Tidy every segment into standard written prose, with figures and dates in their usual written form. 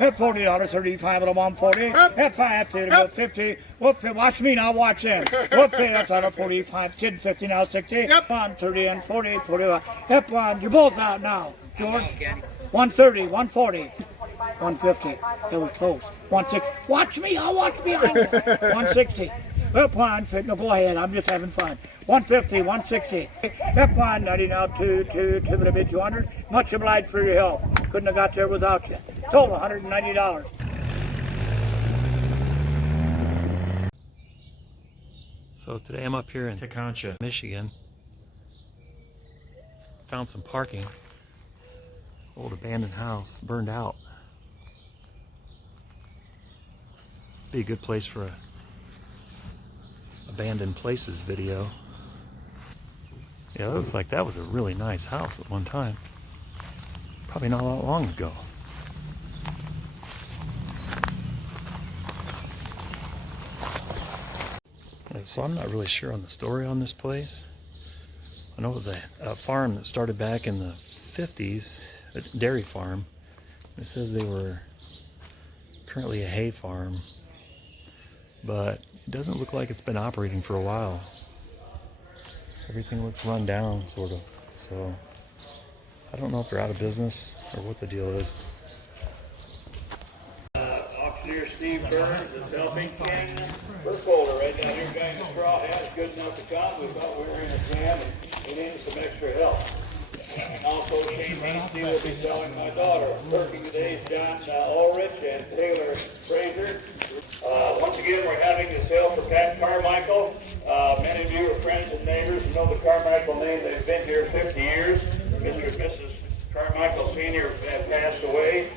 At $40, 35 at a 140. At 50, watch me now, watch them. What 50, that's out of 45, 10, 50, now 60. 130 and 40, 45. F1, you're both out now, George. 130, 140. 150. It was close. 160. Watch me. I'll watch behind you. 160. F1. No, go ahead. I'm just having fun. 150. 160. F1. 90 now. 200. Much obliged for your help. Couldn't have got there without you. Total $190. So today I'm up here in Teconcha, Michigan. Found some parking. Old abandoned house, burned out. Be a good place for a abandoned places video. Yeah, it looks like that was a really nice house at one time. Probably not that long ago. So I'm not really sure on the story on this place. I know it was a farm that started back in the 50s, a dairy farm. It says they were currently a hay farm, but it doesn't look like it's been operating for a while. Everything looks run down, sort of. So I don't know if they're out of business or what the deal is. Auctioneer Steve Burns is helping King. First folder right down here, guys. The straw hat is good enough to come. We thought we were in a jam and we needed some extra help. And also, Shane Macy will be selling my daughter. Working today is John Ulrich and Taylor Fraser. Once again, we're having the sale for Pat Carmichael. Many of you are friends and neighbors and know the Carmichael name. They've been here 50 years. Mr. and Mrs. Carmichael Sr. had passed away.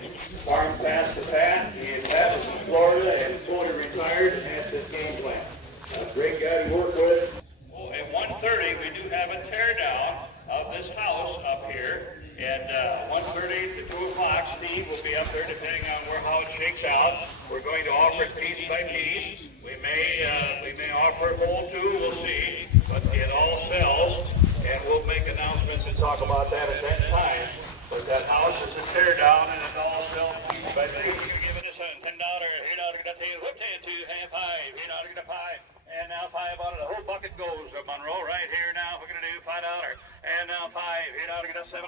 Farm passed to Pat. Pat was in Florida and fully retired and has this game plan. Great guy to work with. Well, at 1:30, we do have a tear down of this house up here. And 1:30 to 2 o'clock, Steve will be up there depending on how it shakes out. We're going to offer it piece by piece. We may offer a whole two, we'll see. But it all sells, and we'll make announcements and talk about that at that time. But that house is a tear down, and it all sells piece by piece. Give it a $10. Here now to get a tail, hook 10 to half 5. Here now to get a 5. And now 5 out of the whole bucket goes, Monroe. Right here now, we're going to do $5. And now 5. Here now to get a 7.5.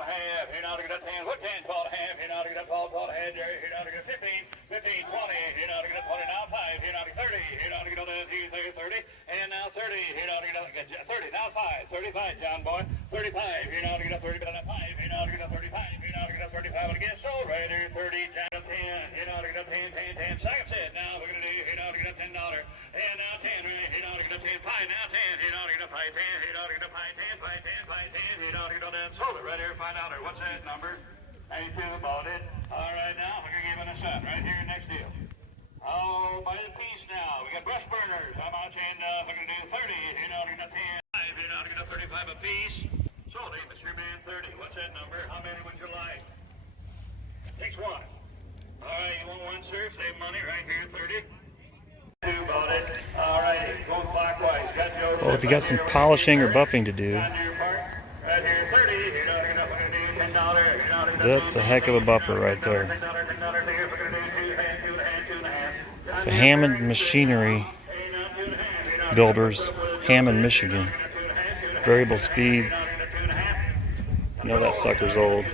Here now to get a 10. Hook 10, 12.5. Here now to get a 12, 12.5. Here now to get a 15. 15, 20. Here now to get a 20. Now 5. Here now to get 30. Here now to get a 30. And now 30. Here now to get a 30. Now 5. 35, John boy. 35. Here now to get a 30. But now 5. Here now to get a 35. Here now to get a 35. And again, so right here, 30. John 10. Here now to get a 10, 10, 10. Second set. Now we're going to do. Here now to get a $10. And now 10. Right here now to get a 10. 5. Now 10. Here now to get a 5. 10. Here now to get a 5. 10. 5. 10. 5. 10. Here now to get a 10. Sold it right here. $5. What's that number? 92 about it. All right, now we're going to give it a shot right here. Next deal. Oh, by the piece now. We got brush burners. How much? And we're going to do 30. Here now to get a 10. 5. Here now to get a 35 a piece. Sold it, Mr. Man. 30. What's that number? How many would you like? Takes one. All right, you want one, sir? Save money right here. 30. About it. All right, going clockwise. Got Joe. Well, if you got some polishing or buffing to do, that's a heck of a buffer right there. It's a Hammond Machinery Builders, Hammond, Michigan. Variable speed. I know that sucker's old.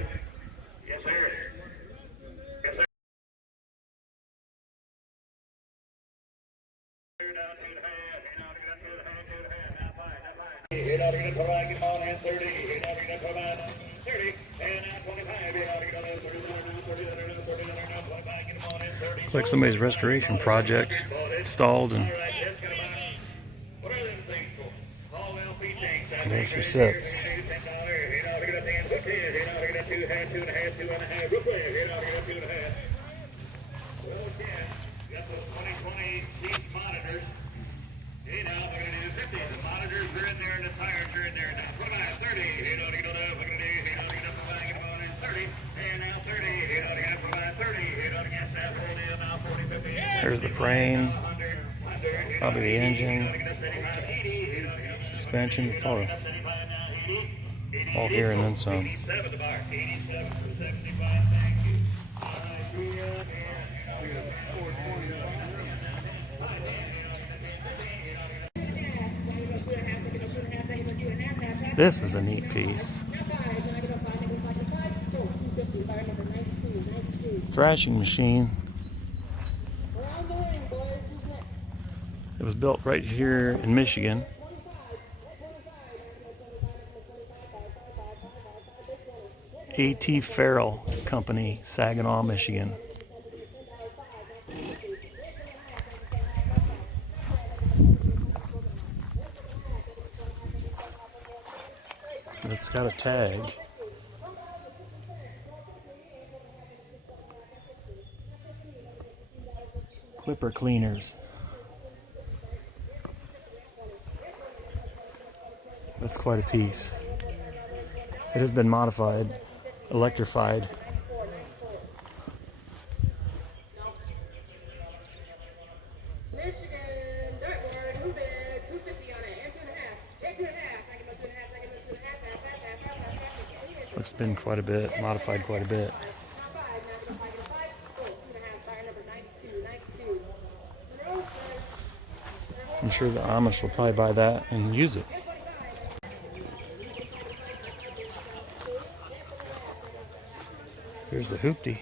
Looks like somebody's restoration project stalled, and there she sits. There's the frame, probably the engine, suspension. It's all here and then some. This is a neat piece. Thrashing machine. It was built right here in Michigan. A.T. Farrell Company, Saginaw, Michigan. It's got a tag. Clipper cleaners. That's quite a piece. It has been modified, electrified. Looks been quite a bit, modified quite a bit. I'm sure the Amish will probably buy that and use it. Here's the Hoopty.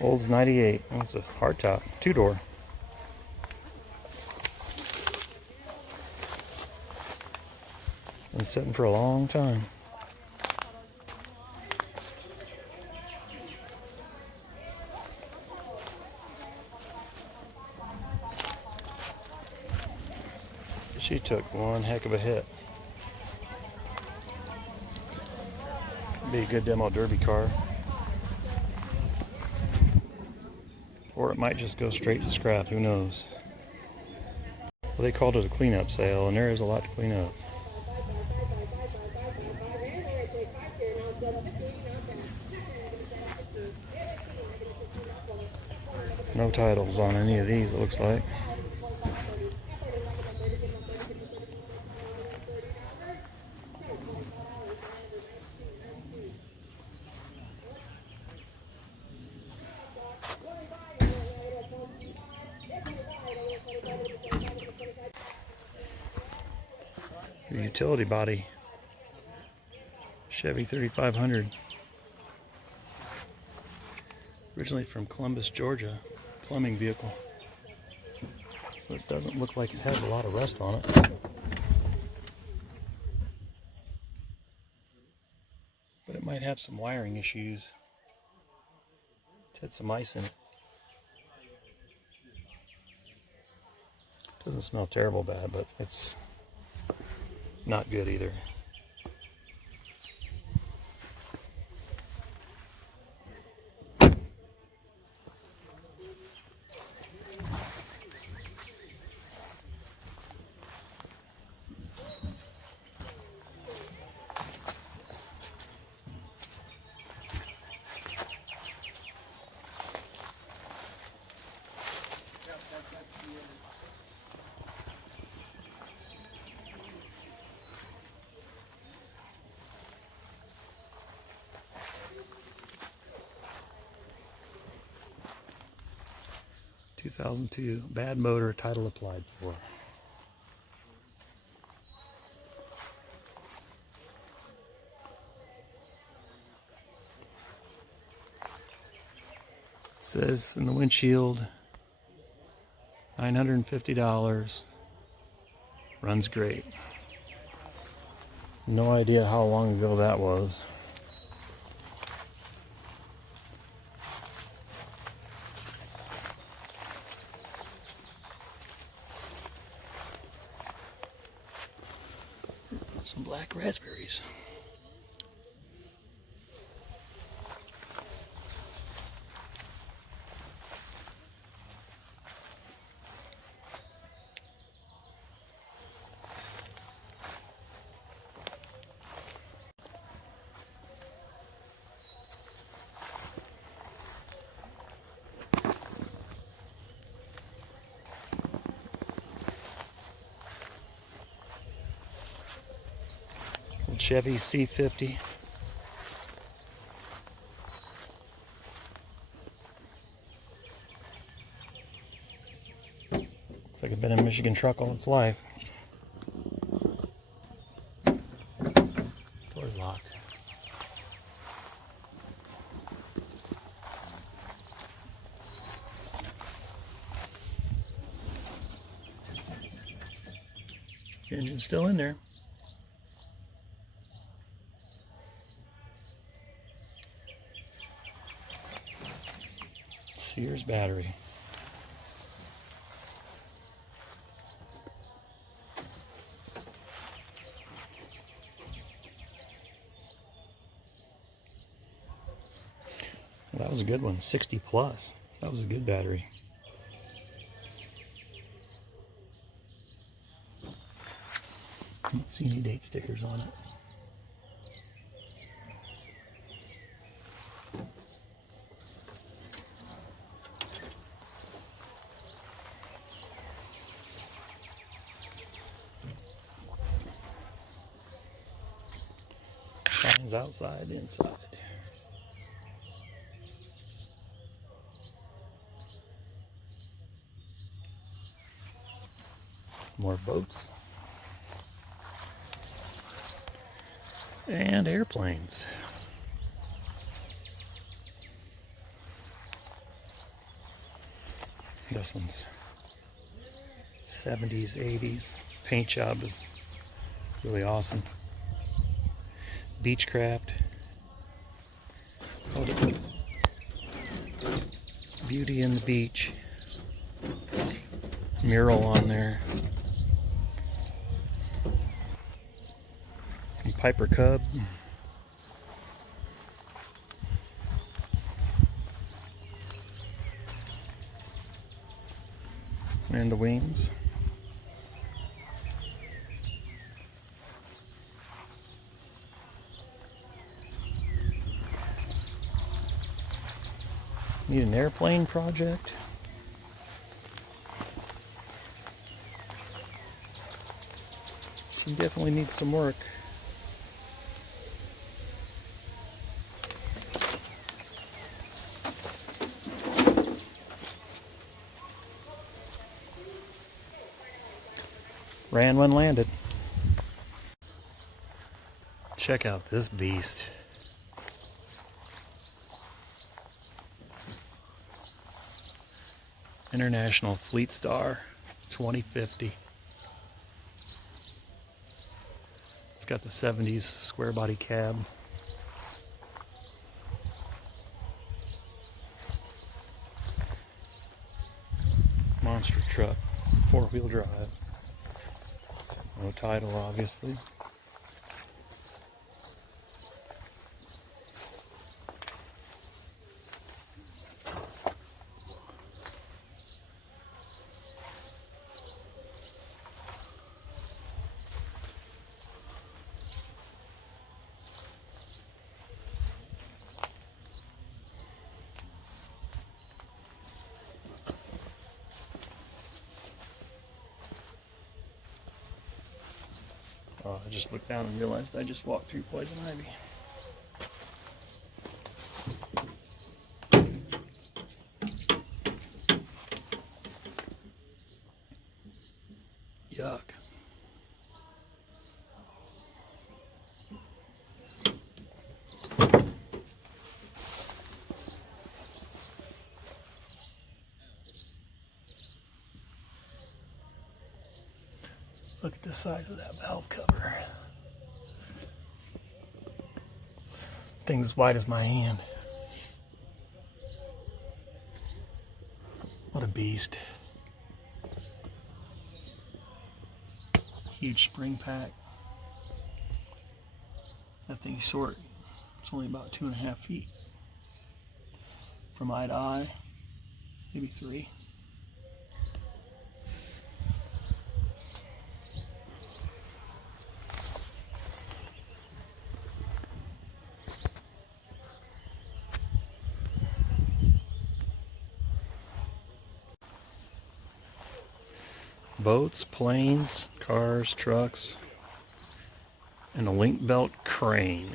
Olds 98. That's a hardtop, 2-door. Been sitting for a long time. She took one heck of a hit. Be a good demo derby car. Or it might just go straight to scrap, who knows. Well, they called it a cleanup sale, and there is a lot to clean up. No titles on any of these, it looks like. Your utility body. Chevy 3500. Originally from Columbus, Georgia. Plumbing vehicle. So it doesn't look like it has a lot of rust on it. But it might have some wiring issues. It's had some ice in it. Doesn't smell terrible bad, but it's not good either. (2002) Bad motor, title applied for. Says in the windshield, $950. Runs great. No idea how long ago that was. Some black raspberries. Chevy C50. Looks like it's been a Michigan truck all its life. Engine's still in there. Sears battery. Well, that was a good one, 60 plus. That was a good battery. I don't see any date stickers on it. Signs outside, inside. More boats. And airplanes. This one's 70s, 80s. Paint job is really awesome. Beechcraft. Oh, Beauty in the Beach. Mural on there. And Piper Cub. And the wings. Need an airplane project. She definitely needs some work. Ran when landed. Check out this beast. International Fleet Star 2050. It's got the 70s square body cab. Monster truck, 4-wheel drive. No title, obviously. Oh, I just looked down and realized I just walked through poison ivy. Yuck. Look at the size of that valve cover. Thing's as wide as my hand. What a beast. Huge spring pack. That thing's short. It's only about 2.5 feet. From eye to eye, maybe 3. Boats, planes, cars, trucks, and a link belt crane.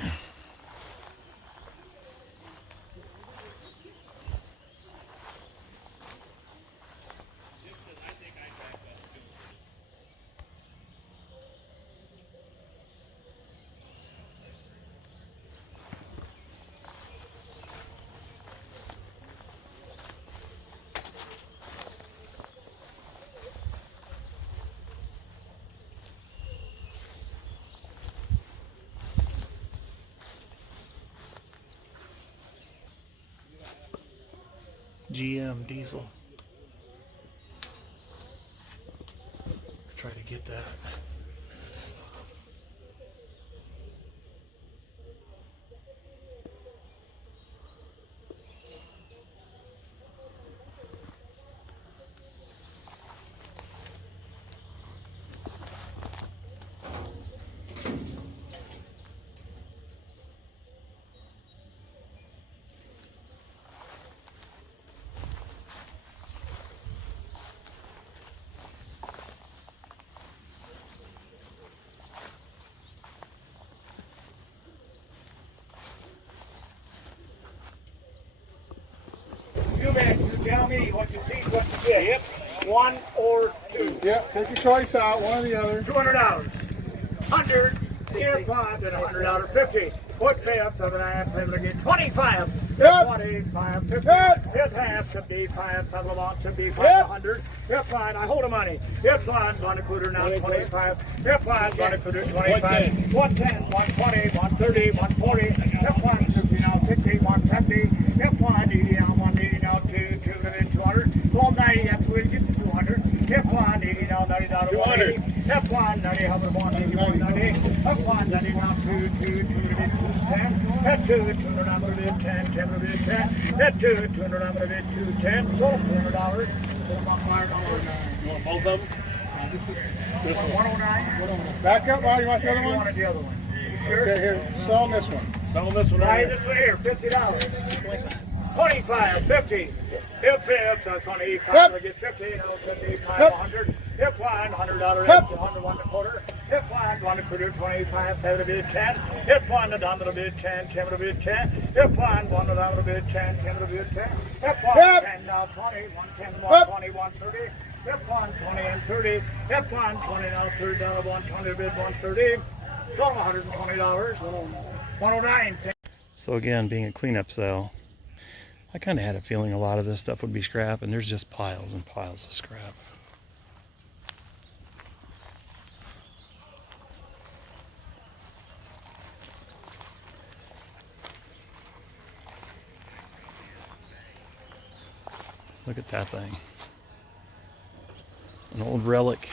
GM diesel. Try to get that. You man, you tell me what you see, what you get. Yep. 1 or 2. Yep, take your choice out, one or the other. $200. 100. Here, 5, then $100. 50. Put 5, 7 half, 7 again. 25. Yep. 25, 50. Yep. Hit half, 75, 7 along, 75, Yep. 100. Hit 5, I hold the money. Hit 5, one quarter now, 25. Hit 5, one quarter, 25. 110, 120, 130, 140. Hit 5, 50 now, 60, 170. Hit 5, 80 now, 180 now, 200, 190, that's where you get to 200. Hit 5, 80 now, 90 down to 180. Hit 5, 90, 190, 190. Hit 5, 90 now, 2, 10. Hit 2, 200 down to 10, 10 to 10. Hit 2, 200 down to 210. So $400. You want both of them? This one. 109. Back up, Bob. You want the other You one? wanted the other one. Sure. Okay, here. Sell them this one. Sell this one Right, this one here, $50. 25, 50. If 25, Yep. I get 50, 55, Yep. 100. If one, $100, Yep. 100, 1 quarter. If one, 1 quarter, 25, 7 to 10. If one, down to 10, 10 to 10. If one, down to 10, 10 to 10. If one, Yep. 10 now, 20, 110, Yep. 120, 130. If one, 20 and 30. If one, 20 now, 30 down to 120 to 130. Total $120. 109. So again, being a cleanup sale, I kind of had a feeling a lot of this stuff would be scrap, and there's just piles and piles of scrap. Look at that thing. An old relic.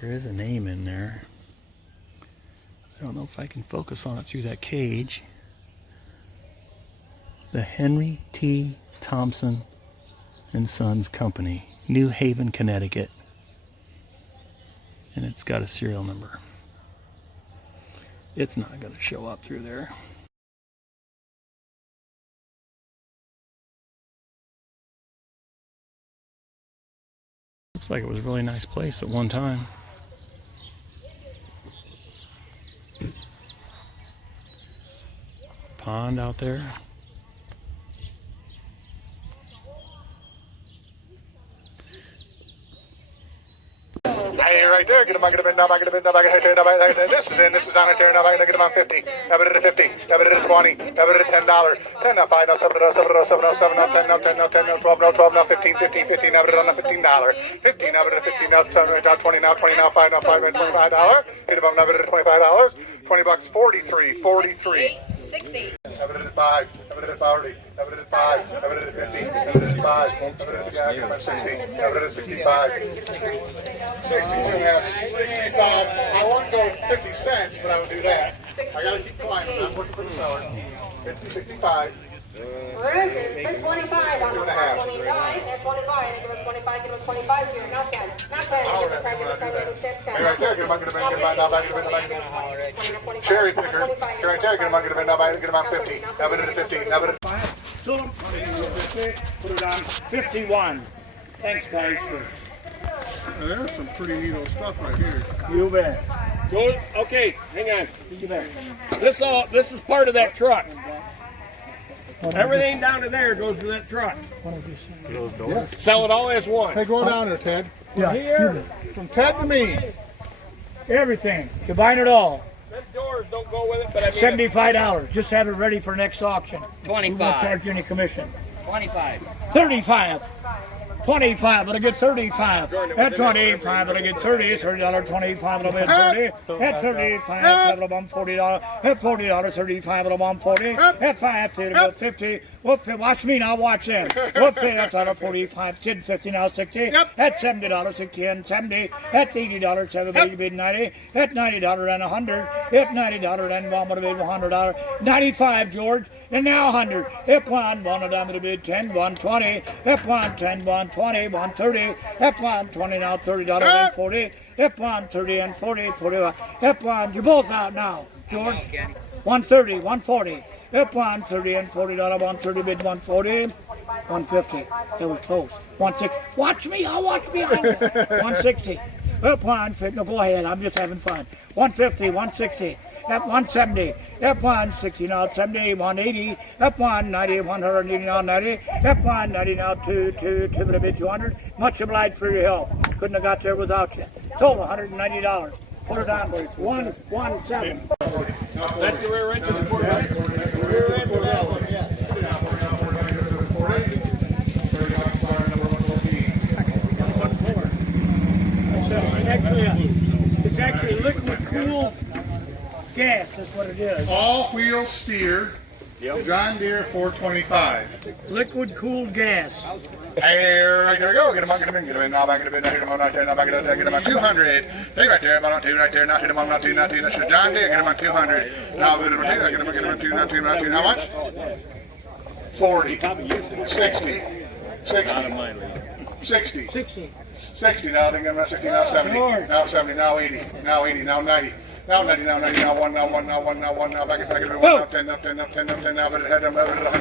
There is a name in there. I don't know if I can focus on it through that cage. The Henry T. Thompson and Sons Company, New Haven, Connecticut. And it's got a serial number. It's not going to show up through there. Looks like it was a really nice place at one time. Pond out there. Hey, right there. Get him. Get him in. Now, get him in. Now, get him in. This is in. This is on it there. Now, get him on 50. Now, get it at 50. Now, get it at 20. Now, get it at $10. 10 now, 5 now, 7 now, 7 now, 7 now, 7 now, 10 now, 10 now, 10 now, 12 now, 12 now, 15, 15, 15. Now, get it on the $15. 15 now, get it at 15 now, 7 now, 20 now, 20 now, 5 now, 5 now, $25. Get him up. Now, get it at $25. $20. 43. 43. 60. Have it at 5. Have it at 40. Have it at 5. Have it at 50. Have it at 5. Have it at 60. Have it at 65. 62 half. 65. I wouldn't go with 50 cents, but I would do that. I gotta keep climbing. I'm working for the seller. 50, 65. Where is it? Put 25 on the 2.5. 25. There's 25. And give us 25. Give us 25 here. Not 10. Not 10. Give us 10. Give us 10. Give us 10. Hey, right there. Get him on. Get him in. Get him on. Now, back him in. Back him in. Cherry picker. Get right there. Get him on. Get him in. Now, get him on 50. Now, get it at 50. Now, get it at 5. Put it on 51. Thanks, guys. There's some pretty neat stuff right here. You bet. Go, okay, hang on. You bet. This is part of that truck. Everything down to there goes to that truck. Sell it all as one. Hey, go down there, Ted. Yeah. Here, From Ted to me. Everything. Combine it all. this door's don't go with it, but I mean. $75. Just have it ready for next auction. 25. We won't charge you any commission. 25. 35. 25, but I get 35. At 25, but I get 30. $30, 25, but I get 30. At 35, $40. At $40, 35, but I'm 40. At 50, about 50. Watch me now, watch them. What 50, that's out of 45, 10, 50, now 60. At $70, 60 and 70. At $80, 70, bid 90. At $90 and 100. At $90 and $100. 95, George. And now 100. F1, one of them to bid 10, 120. F1, 10, 120, 130. F1, 20 now, $30 and 40. F1, 30 and 40, 41. F1, you're both out now, George. 130, 140. F1, 30 and $40, 130 bid 140. 150. It was close. 160. Watch me, I'll watch behind you. 160. F1, no, go ahead, I'm just having fun. 150, 160. F170, F160 now 70, 180, F190, 180 now 90, F190 now 200. Much obliged for your help. Couldn't have got there without you. Total $190. Put it on, please. 117. That's the rear end of the Corvette. Rear end of that one, yeah. It's actually liquid cooled gas, that's what it is. All-wheel steer, John Deere 425. Liquid cooled gas. Here I go. Get him on, get him in. Now back in the bin. Hit him on, not 10. Now back in the bin. Get him on 200. Take right there. About on 2 right there. Not hit him on, not 2, not 2. That's John Deere. Get him on 200. Now get him on 2. Get him on 2, not 2, not 2. How much? 40. 60. 60. 60. 60. Now I think I'm at 60. Now 70. Now 70. Now 80. Now 80. Now 90. Now 90, now 90, now 1, now 1, now 1, now 1, now back in the 1, now 10, now 10, now 10, now 10, now but it had 110,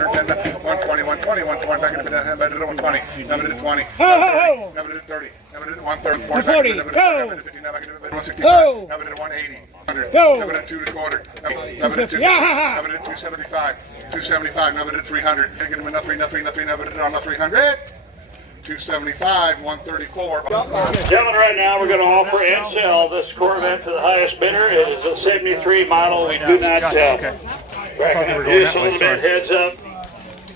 120, 120, 120, back in the head, back to 120, now but it 20, now but it 30, now but it 130, 40, now but it 50, now back in the 165, now but it 180, 100, now but it 2 1/4, now but it 2, now but it 275, 275, now but it 300, taking them enough, now but it on the 300. 275, 134. Gentlemen, right now we're going to offer and sell this Corvette to the highest bidder. It is a 73 model. We do not sell. Just a little bit heads up.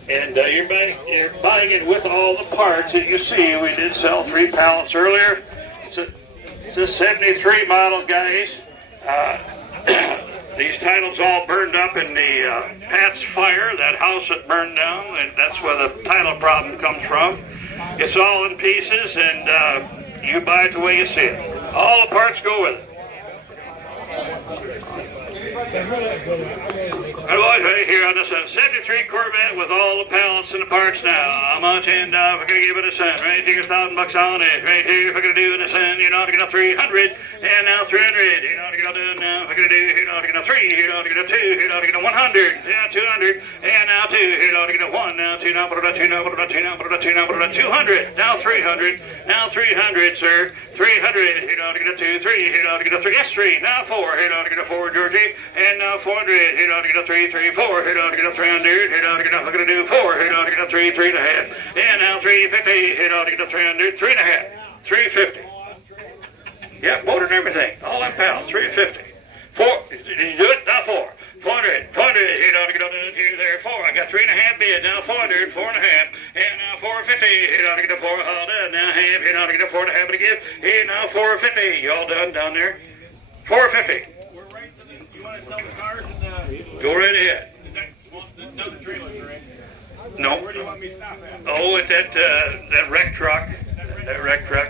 And you're buying it with all the parts that you see. We did sell 3 pallets earlier. It's a 73 model, guys. These titles all burned up in the Pat's fire, that house that burned down. And that's where the title problem comes from. It's all in pieces, and you buy it the way you see it. All the parts go with it. Right here on this 73 Corvette with all the pallets and the parts now. How much? And we're going to give it a cent. Right here, $1,000 on it. Right here, if we're going to do it a cent, you're not going to get a 300. And now 300. You're not going to do it now. If we're going to do, you're not going to get a 3. You're not going to get a 2. You're not going to get a 100. Yeah, 200. And now 2. You're not going to get a 1. Now 2. Now put it at 2. Now put it at 2. Now put it at 2. Now put it at 200. Now 300. Now 300, sir. 300. You're not going to get a 2. 3. You're not going to get a 3. Yes, 3. Now 4. You're not going to get a 4, Georgie. And now 400. You're not going to get a 3. 3. 4. You're not going to get a 300. You're not going to do 4. You're not going to get a 3. 3 and a half. And now 350. You're not going to get a 300. 3 and a half. 350. Yep, motor and everything. All them pounds. 350. 4. Did you do it? Now 4. 400. 400. You're not going to do there. 4. I got 3 and a half bid. Now 400. 4 and a half. And now 450. You're not going to get a 4. All done. Now half. You're not going to get a 4 and a half to give. And now 450. You all done down there? 450. You want to sell the cars and the... Go right ahead. Not the trailers, right? No. Where do you want me to stop at? Oh, at that wreck truck. That wreck truck.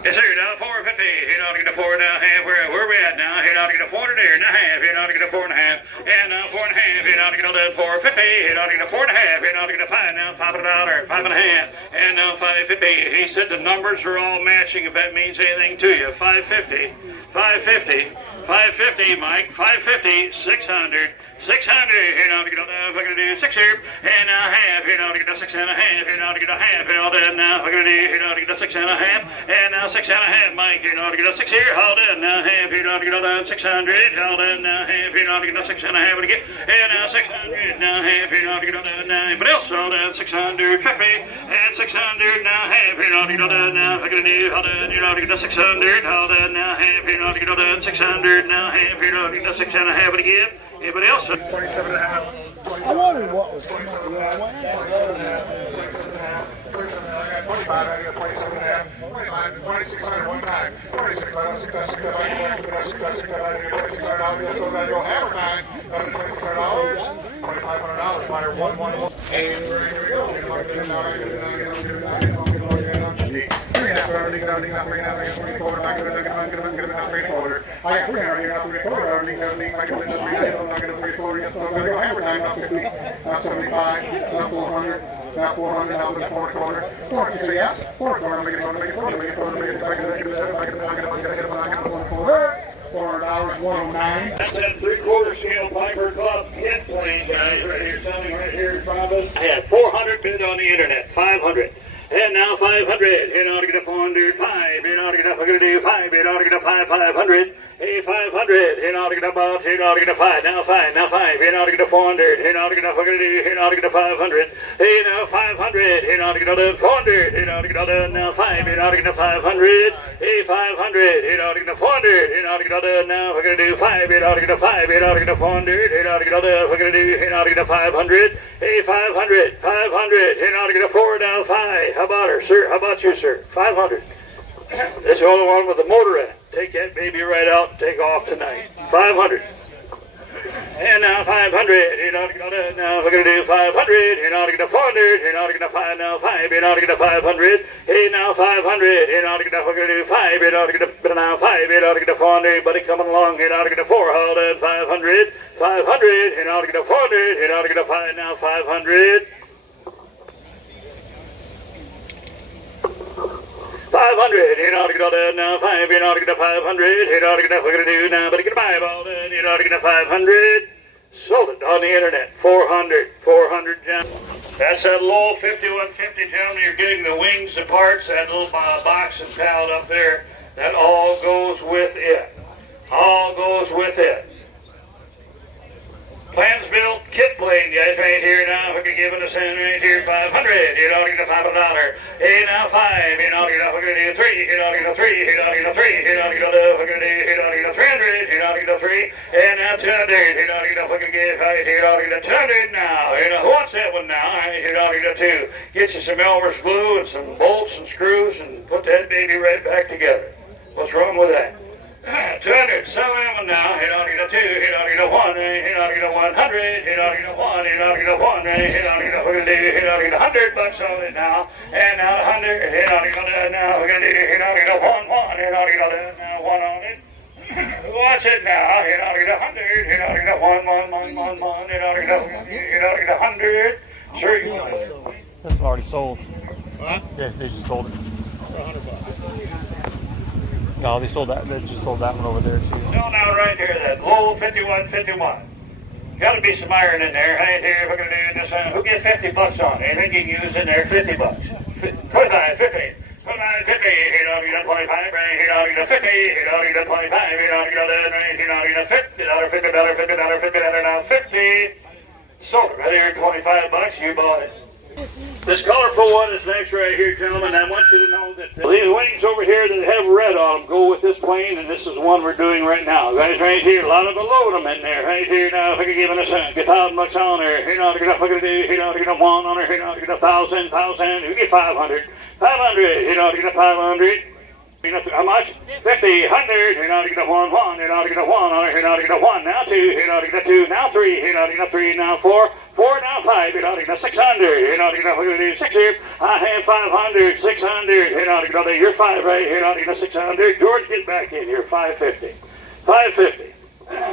Yes, sir. Now 450. You're not going to get a 4 now half. Where we at now? You're not going to get a 4 there. Now half. You're not going to get a 4 and a half. And now 4 and a half. You're not going to get a 450. You're not going to get a 4 and a half. You're not going to get a 5 now. $5. 5 and a half. And now 550. He said the numbers are all matching. If that means anything to you, 550. 550. 550, Mike. 550. 600. 600, you know, to get on the fucking do 6 here, and a half, you know, to get the 6 and a half, you know, to get a half, you know, then now fucking do, you know, to get the 6 and a half, and now 6 and a half, Mike, you know, to get a 6 here, hold in, now half, you know, to get on the 600, hold in, now half, you know, to get the 6 and a half, and again, and now 600, now half, you know, to get on the now, but else, hold in, 650, and 600, now half, you know, to get on the now fucking do, hold in, you know, to get the 600, hold in, now half, you know, to get on the 600, now half, you know, to get the 6 and a half, and again. Anybody else? 27 and a half. I wondered what was coming up. Yeah, I went down there. 25, I got 27 and a half. 25, 2600 one time. 2600, 2600, $2600, hammer time. $2,600, $2,500, fire 111. And here we go. $4.109. That's that 3/4 scale Piper Club hit plane, guys, right here, selling right here in front of us. I had 400 bid on the internet, 500. And now 500, you know, to get a 405, you know, to get a fucking do 5, you know, to get a 500. Hey, 500, you know, to get a box, you know, to get a 5, now 5, you know, to get a 400, you know, to get a fucking do, you know, to get a 500. Hey, now 500, you know, to get a 400, you know, to get a now 5, you know, to get a 500. Hey, 500, you know, to get a 400, you know, to get a now fucking do 5, you know, to get a 5, you know, to get a 400, you know, to get a fucking do, you know, to get a 500. Hey, 500, you know, to get a 4 now 5. How about her, sir? How about you, sir? 500. This is the only one with the motor in it. Take that baby right out and take off tonight. 500. And now 500, you know, now we're going to do 500, you know, to get a 400, you know, to get a 5, now 5, you know, to get a 500. Hey, now 500, you know, to get a, we're going to do 5, you know, to get a, now 5, you know, to get a 400, buddy coming along, you know, to get a 4, hold on, 500, 500, you know, to get a 400, you know, to get a 5, now 500. 500, you know, to get all done now, 5, you know, to get a 500, you know, to get a, we're going to do now, but to get a 5 all done, you know, to get a 500. Sold it on the internet, 400, John. That's that low 5150, gentlemen. You're getting the wings, the parts, that little box and pallet up there. That all goes with it. All goes with it. Plans built, kit plane, guys, right here now. We can give it a cent right here, 500, you know, to get a $5. Hey, now 5, you know, we're going to do 3, you know, to get a 3, you know, to get a 3, you know, to get a, we're going to do, you know, to get a 300, you know, to get a 3, and now 200, you know, to get a, we can get, right here, you know, to get a 200 now, you know, who wants that one now, you know, to get a 2, get you some Elmer's glue and some bolts and screws and put that baby right back together. What's wrong with that? 200, sell that one now, you know, to get a 2, you know, to get a 1, you know, to get a 100, you know, to get a 1, you know, to get a 1, you know, to get a, we're gonna do, you know, to get $100 on it now, and now 100, you know, to get a, now, we're gonna do, you know, to get a 1, you know, to get a, now 1 on it. Watch it now, you know, to get 100, you know, to get a 1, you know, to get a, you know, to get 100. Sure, you can. This one already sold. Huh? Yeah, they just sold it. For $100. No, they sold that. They just sold that one over there too. No, now right here, that low 5151. Got to be some iron in there. Right here, we're gonna do this. Who get $50 on? Anything you can use in there, $50. 25, 50. 25, 50. You know, you got 25, right? You know, you got 50. You know, you got 25. You know, you got that. You know, you got $50, $50, now 50. Sold it right here, $25. You bought it. This colorful one is next right here, gentlemen. I want you to know that these wings over here that have red on them go with this plane, and this is the one we're doing right now. Guys, right here, a lot of aluminum in there. Right here now, if I could give it a cent, get $1,000 on there. You know, to get a, you know, to get a 1 on there. You know, to get 1,000, you get 500. 500, you know, to get a 500. You know, how much? 50, 100, you know, to get a 1, you know, to get a 1 on it, you know, to get a 1, now 2, you know, to get a 2, now 3, you know, to get a 3, now 4, 4, now 5, you know, to get a 600, you know, to get a, we're going to do 6 here, I have 500, 600, you know, to get a, you're 5, right, you know, to get a 600, George, get back in here, 550, 550,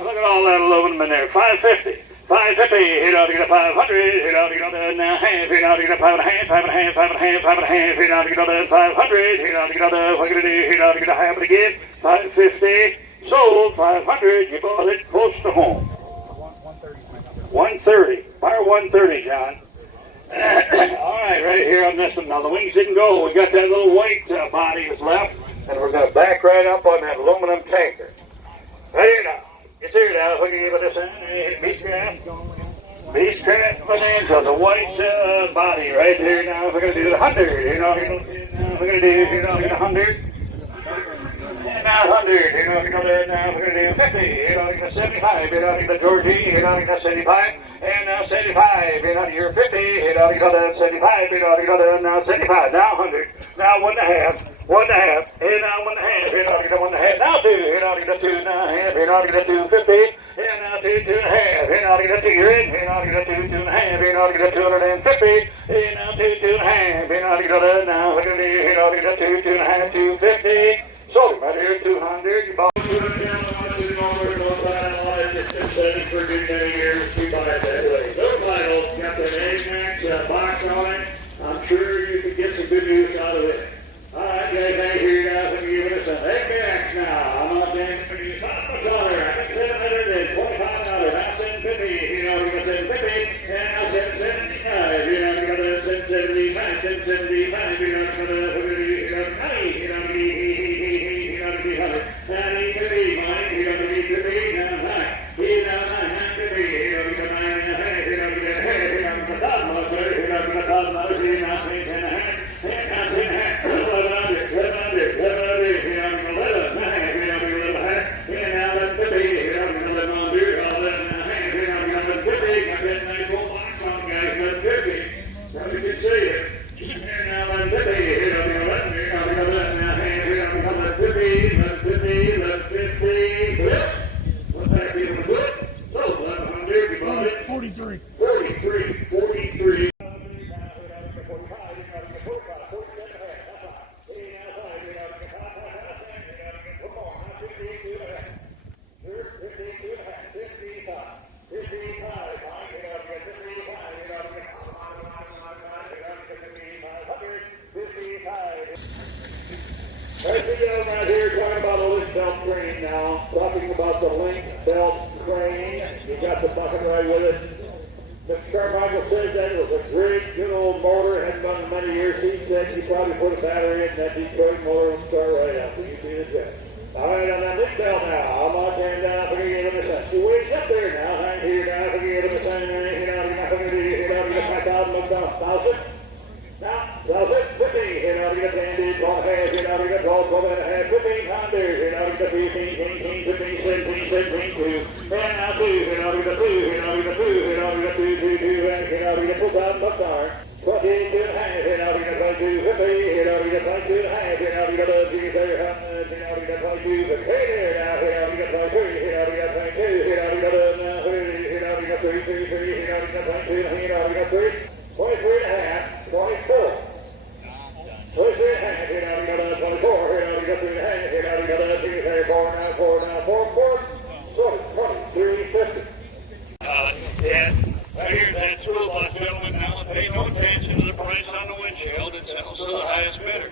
look at all that aluminum in there, 550. 550, you know, to get a 500, you know, to get a now half, you know, to get a 5.5, 5.5, 5.5, 5.5, you know, to get a 500, you know, to get a, what are you gonna do, you know, to get a half again, 550, sold, 500, you bought it close to home. 130. 130. Fire 130, John. All right, right here on this one. Now the wings didn't go. We got that little white body that's left, and we're going to back right up on that aluminum tanker. Right here now. It's here now. Look at you with this in. Beechcraft. Beechcraft Bonanza, the white body right here now. We're going to do the 100. You know, we're going to do, you know, 100. And now 100. You know, we're going to do 50. You know, 75. You know, Georgie. You know, 75. And now 75. You know, you're 50. You know, 75. You know, now 75. Now 100. Now 1.5. 1.5, and now 1.5, you know, 1.5, now 2, you know, 2.5, you know, 250, and now 2.5, you know, 2, you're in, you know, 2.5, you know, 250, and now 2.5, you know, now we're going to do, you know, 2.5, 250, sold right here, 200, you bought 200 down, 100 over, no final, it's been 7 for good many years, we buy it that way. No final, got that AMAX box on it, I'm sure you could get some good use out of it. Alright, guys, right here, guys, I'm giving us an AMAX now. I'm not damn for you. $700, $725, now $750, you know, we got $750, and now $775, you know, we got $775, $775, you know, we got $90, you know, we got $100, and he could be money, you know, we could be down high, you know, $950, you know, we got $9.5, you know, we got $1,000, you know, we got $1,000, you know, we got $1,000, you know, $10.5, and now $10.5. 1100, you know, 1100, you know, 11, you know, 11, and now 1150, you know, 1100, all that, you know, 1150, got that nice little box on, guys, 1150, now you can see it, and now 1150, you know, 11, you know, 11, you know, 1150, 1150, 1150, flip, what's that feeling, flip, so 1100, you bought it, 43, 43, 43. Right here talking about a link belt crane now, talking about the link belt crane. You got the bucket right with it. Mr. Carmichael says that it was a great, good old motor, hadn't done in many years. He said you probably put a battery in that Detroit motor and start right up. You see the jet. All right, on that link belt now, I'm not turning down, I'm going to give him a cent. See where he's up there now, right here now, I'm going to give him a cent, you know, you're not going to do, you know, you got 5,000 up down, 1,000. Now, 1,050, you know, you got 10, 12, you know, you got 12, 12.5, 1,500, you know, you got 15, 15, 17, 17, 2, and now 2, you know, you got 2, you know, you got 2, you know, you got 2, 2, 2, and, you know, you got 2,000 bucks are 22.5, you know, you got 22.50, you know, you got 22.5, you know, you got 2, you know, you got 22, but hey there now, you know, you got 23, you know, you got 22, you know, you got 30, you know, you got 3, 3, 3, you know, you got 22, you know, you got 3, 23.5, 24. 23.5, you know, we got 24, you know, we got 3.5, you know, we got 3, 4, now 4, now 4, 4, so 23.50. Yeah, right here's that school bus gentleman now, pay no attention to the price on the windshield, it sells to the highest bidder.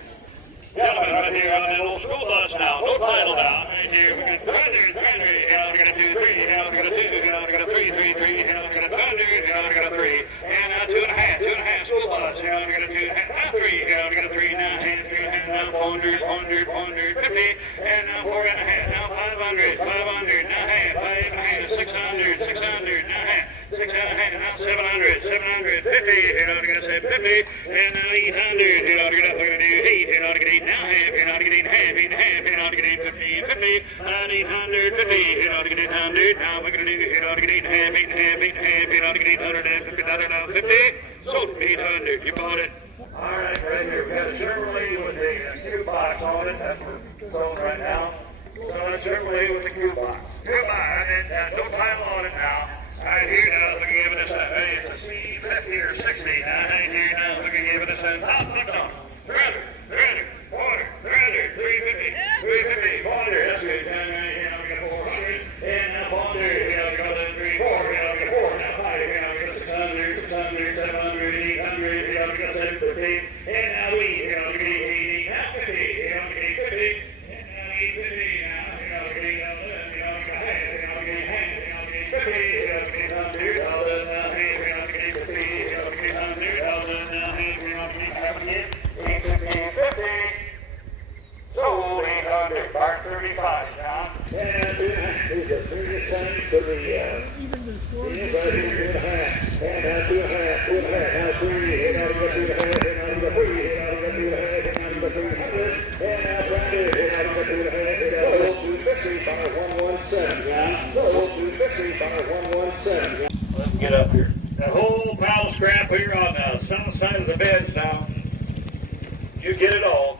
Gentlemen, right here on that old school bus now, no title down, right here, we got 300, you know, we got a 2, 3, you know, we got a 2, you know, we got a 3, 3, 3, you know, we got a 200, you know, we got a 3, and now 2.5 school bus, you know, we got a 2.5, now 3, you know, we got a 3, now 3.5, now 400, 400, 450, and now 4.5, now 500, 500, now half, 5.5, 600, 600, now half, 6.5, now 700, 750, you know, we got a 750, and now 800, you know, we're gonna do 8, you know, to get 8 now half, you know, to get 8 half, 8 half, you know, to get 850, 50, and 850, you know, to get 800, now we're gonna do, you know, to get 8 half, 8 half, 8 half, you know, to get 850, now 50, sold 800, you bought it. All right, right here, we got a Chevrolet with a Q box on it, that's what we're selling right now. So a Chevrolet with a Q box. Q box, and no title on it now. Right here now, we're giving us it's a C50 or 60. Now, right here now, we're giving us a top bucks on 300, 300, 400, 300, 350, 350, 400. That's good. Now, right here now, we got 400, and now 400. You know, we got 3, 4. You know, we got 4. Now 5. You know, we got 600, 600, 700, 800. You know, we got 750, and now we. You know, we get 80, now 50. You know, we get 850, and now 850. Now, you know, we get 11. You know, we got half. You know, we get half. You know, we get 50. You know, we get 100. bar 35, John. And do the previous thing to the Let's get up here. That whole pile of scrap here on the south side of the beds now. You get it all.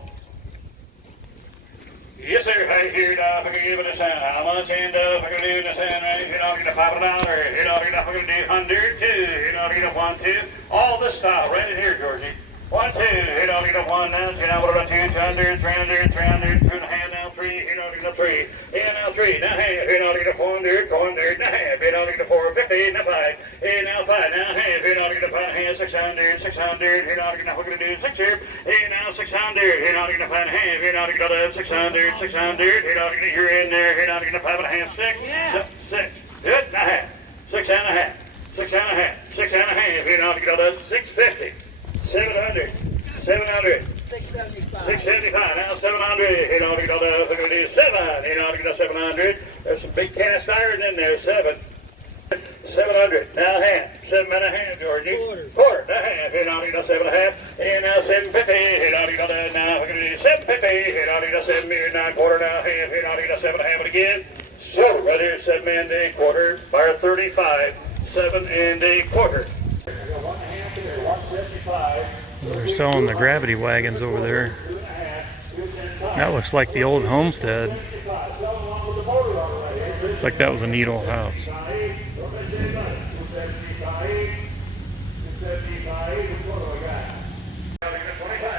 Yes, sir. Right here, now, if I can give it a cent. How much end up? If I can do it a cent, right? You know, I get a $5. You know, I can do 100, 2. You know, I get a 1, 2. All this style right in here, Georgie. 1, 2. You know, I get a 1 now. You know, what about 2, 200, 300, 300, 2 and a half now, 3. You know, I get a 3. Yeah, now 3. Now half. You know, I get a 400, 400, now half. You know, I get a 450, now 5. Yeah, now 5. Now half. You know, I get a 5 half, 600, 600. You know, I get a, we're going to do 6 here. Yeah, now 600. You know, I get a 5 half. You know, I get a 600, 600. You know, I get you're in there. You know, I get a 5 6. Yeah. 6. Good. Now half. 6 and a half. 6 and a half. 6 and a half. You know, I get a 650. 700. 700. 675. Now 700. You know, we're going to do 7. You know, we're going to 700. There's some big cast iron in there. 7. 700. Now half. 7 and a half, Georgie. Quarter. Now half. You know, we're going to 7 and a half. And now 750. You know, we're going to now we're going to do 750. You know, we're going to 7 and 9 quarter. Now half. You know, we're going to 7 and a half it again. So right here, 7 and a quarter. Bar 35. 7 and a quarter. 1 half here. 155. They're selling the gravity wagons over there. That looks like the old homestead. Looks like that was a neat old house.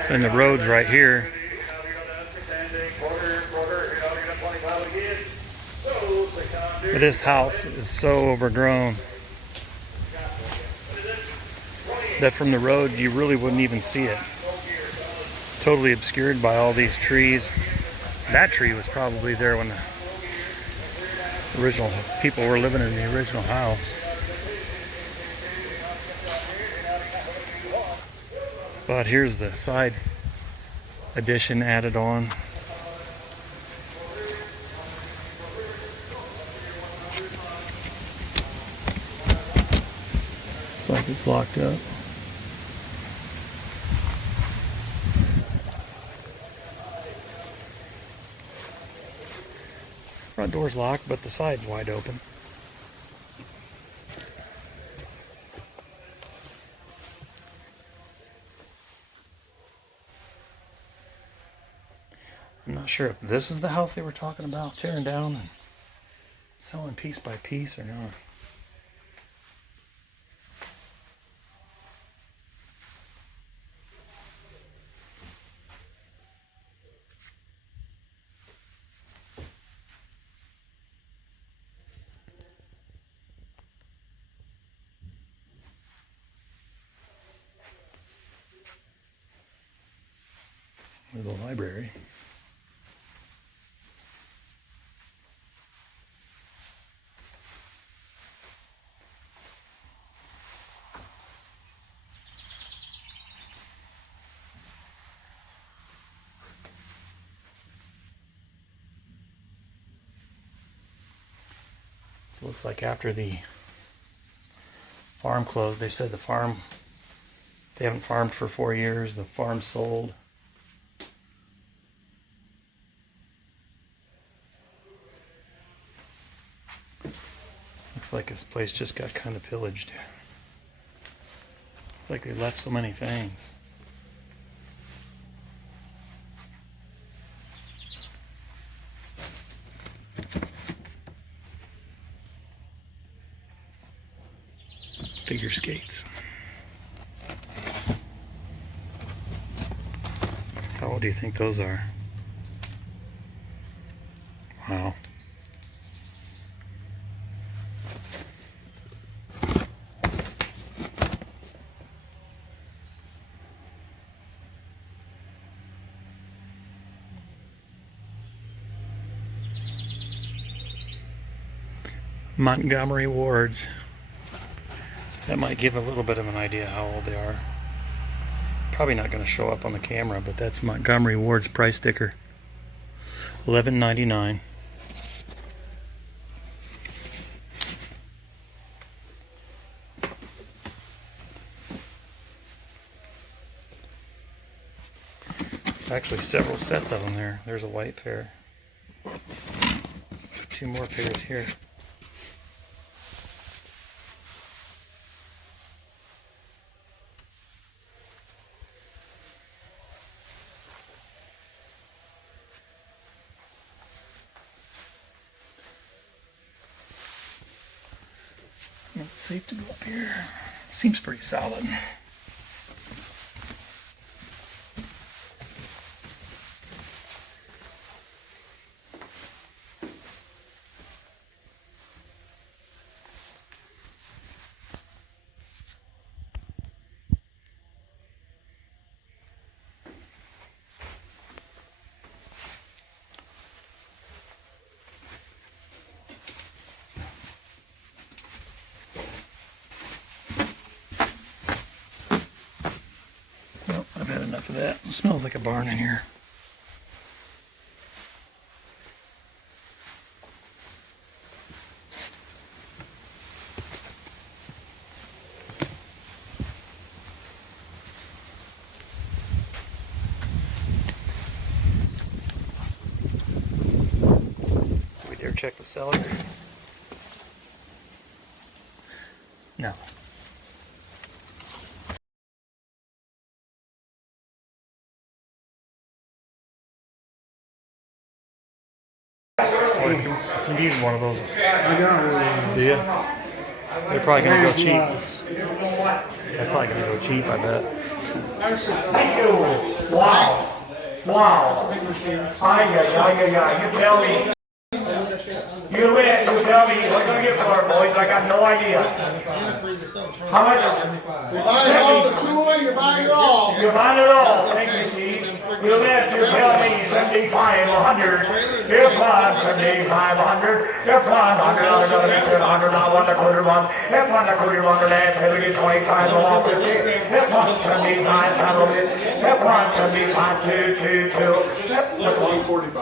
And the road's right here. But this house is so overgrown that from the road you really wouldn't even see it. Totally obscured by all these trees. That tree was probably there when the original people were living in the original house. But here's the side addition added on. Looks like it's locked up. Front door's locked, but the side's wide open. I'm not sure if this is the house they were talking about tearing down and selling piece by piece or not. There's the library. So it looks like after the farm closed, they said the farm, they haven't farmed for 4 years, the farm sold. Looks like this place just got kind of pillaged. Like they left so many things. Figure skates. How old do you think those are? Wow. Montgomery wards. That might give a little bit of an idea how old they are. Probably not going to show up on the camera, but that's Montgomery ward's price sticker. $11.99. It's actually several sets of them there. There's a white pair. 2 more pairs here. It's safe to go up here. Seems pretty solid. Well, I've had enough of that. It smells like a barn in here. Do we dare check the cellar? No. If you need one of those, I got one. do you? They're probably gonna go cheap. They're probably gonna go cheap, I bet. Thank you. Wow. Wow. You tell me. You win. You tell me. What are you gonna get for it, boys? I got no idea. How much? You're buying all the tooling, you're buying it all. You're buying it all. Thank you, Steve. You bet. You tell me. 75, 100. You're fine. 75, 100. You're fine. $100. $100. $1. You're fine. $1. That's how we get 25 along 50. You're fine. 75. Saddle it. You're fine. 75. 2. 145.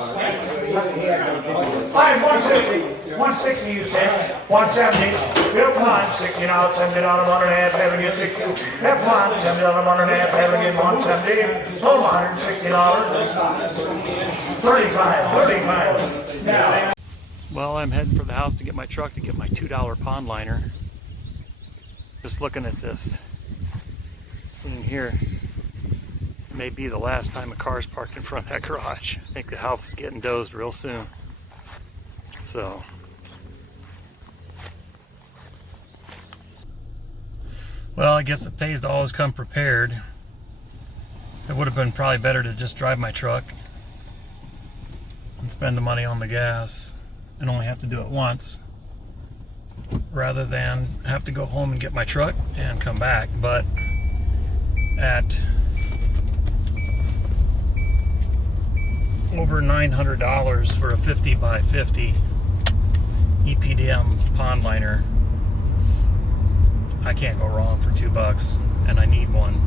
Fine. 160. 160 you said. 170. You're fine. $60. $70. 1.5. Having you 60. You're fine. $70. 1.5. Having you 170. Sold $160. $35. $35. Now. Well, I'm heading for the house to get my truck to get my $2 pond liner. Just looking at this scene here. It may be the last time a car's parked in front of that garage. I think the house is getting dozed real soon. So. Well, I guess it pays to always come prepared. It would have been probably better to just drive my truck and spend the money on the gas and only have to do it once rather than have to go home and get my truck and come back. But at over $900 for a 50 by 50 EPDM pond liner, I can't go wrong for $2, and I need one.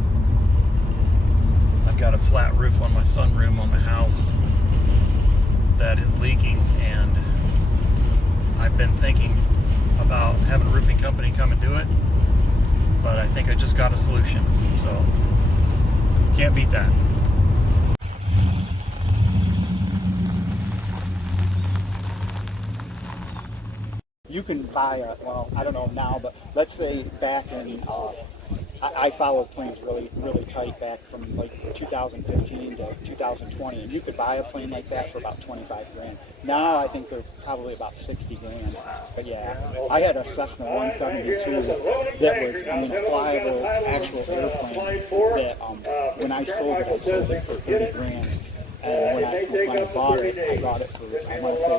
I've got a flat roof on my sunroom on the house that is leaking, and I've been thinking about having a roofing company come and do it, but I think I just got a solution, so can't beat that. You can buy a, well, I don't know now, but let's say back in, I followed planes really tight back from like 2015 to 2020, and you could buy a plane like that for about 25 grand. Now I think they're probably about 60 grand. But yeah, I had a Cessna 172 that was, I mean, a flyable actual airplane that when I sold it for 30 grand. And when I bought it for, I want to say,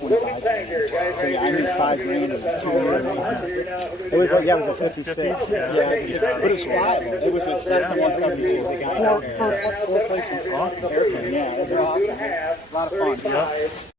25 grand. So yeah, I made 5 grand in 2 years. It was like, yeah, it was a 56. Yeah, but it was flyable. It was a Cessna 172. They got four places, awesome airplane. Yeah, it was awesome. A lot of fun.